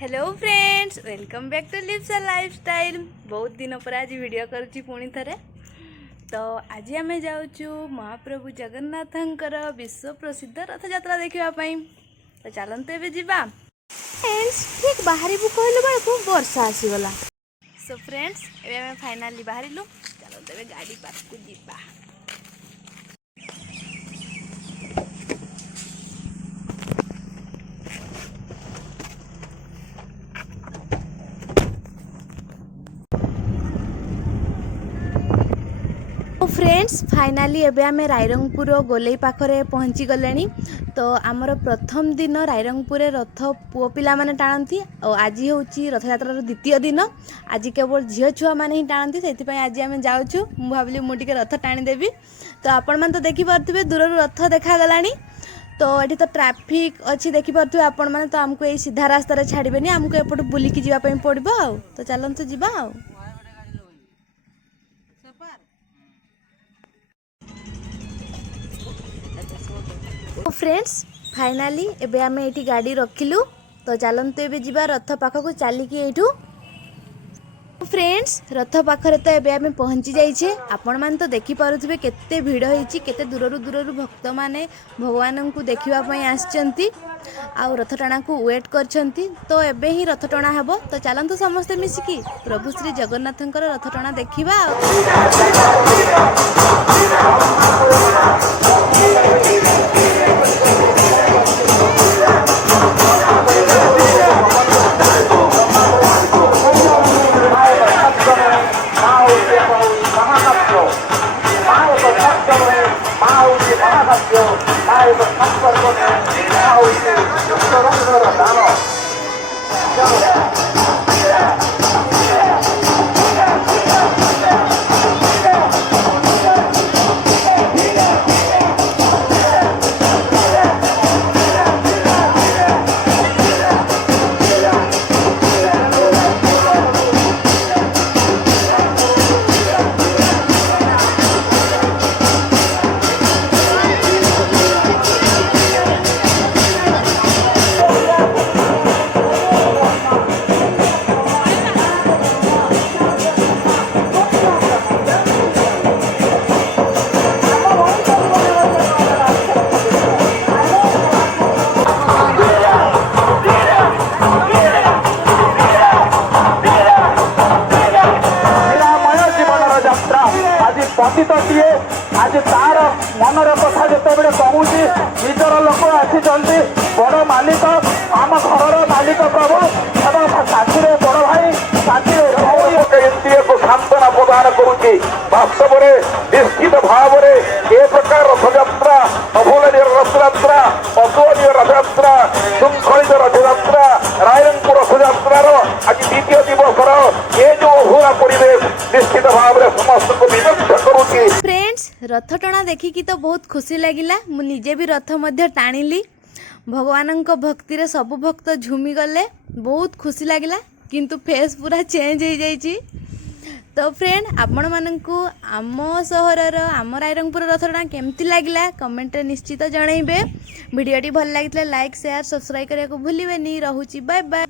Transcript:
Hello friends, welcome back to Lipsa lifestyle. बहुत दिन पर आज वीडियो करुच्ची पुणी थरे। तो आज आम जाऊँ महाप्रभु जगन्नाथंकर विश्व प्रसिद्ध रथ यात्रा देखापी। तो चलते एवं जावा। फ्रेंड्स ठीक बाहर कहलु बेलू वर्षा आसीगला। सो फ्रेंड्स एवं फाइनाली बाहर चलते एवं गाड़ी पार्क को जीवा। फ्रेंड्स फाइनाली एबे आमे रायरंगपुर गोलई पाखरे पहुँची गले। तो आमर प्रथम दिन रायरंगपुर रथ पुओ पिला माने टाणती और आज हूँ रथ यात्रार द्वितीय दिन। आज केवल झील छुआ मैंने ही टाणती से आज आम जाऊँ। भाविली मुझे रथ टाणीदेवी। तो आपण मैंने तो देखिपे दूर रथ देखागला। तो ये तो ट्रैफिक अच्छी देखिपे आपण मैंने। तो आमको ये सीधा रास्तार छाड़बे आमको एपटू बुलिकी जावाई पड़ो। तो चलते जा। फ्रेंड्स फाइनाली एबे आमे एठी गाड़ी रखिलु। तो चलते एबे जीवा रथ पाखक चलिकी एठू। फ्रेंड्स रथ पाखरे तो एबे आमे पहुँची जाइछे। आपण मान तो देखि पारुथिबे केते भीड़ होईची, केते दूररु दूररु भक्त माने भगवान को देखिबा पई आछंती आ रथ टणा को वेट करछंती। तो एबे ही रथ टणा हेबो। तो चलंतु समस्त मिसिकी प्रभु श्री जगन्नाथंकर रथ टणा देखिबा। आज तार मनर कथा जो कहूँ निजर लोक आसी बड़ मालिक आम घर मालिक प्रभु एवं साथी बड़ भाई साथी को सांत्वना प्रदान करुच्ची। वास्तव में निश्चित भाव में ए प्रकार रथयात्रा अभूलनीय रथयात्रा अतुलनीय रथयात्रा श्रृंखलित रथयात्रा रायरंगपुर रथयात्रार आज द्वितीय दिवस ये जो अभूला परिवेश निश्चित भाव में समस्त को विमुक्त करुच्ची। फ्रेंड्स रथ टणा देखिकी तो बहुत खुशी लगिला। मु निजे भी रथ मध्य टाणिली। भगवान भक्ति रे सब भक्त झूमी गले। बहुत खुशी लगिला किंतु फेस पूरा चेंज हो जाइए। तो फ्रेंड आपण मानकु आम सहरर आम रायरंगपुर रथ टणा केमती लगिला कमेंट रे निश्चित जनइबे। वीडियोटी भल लागितले लाइक शेयर सब्सक्राइब करने को भूलिबेनी। रहूची बाय बाय।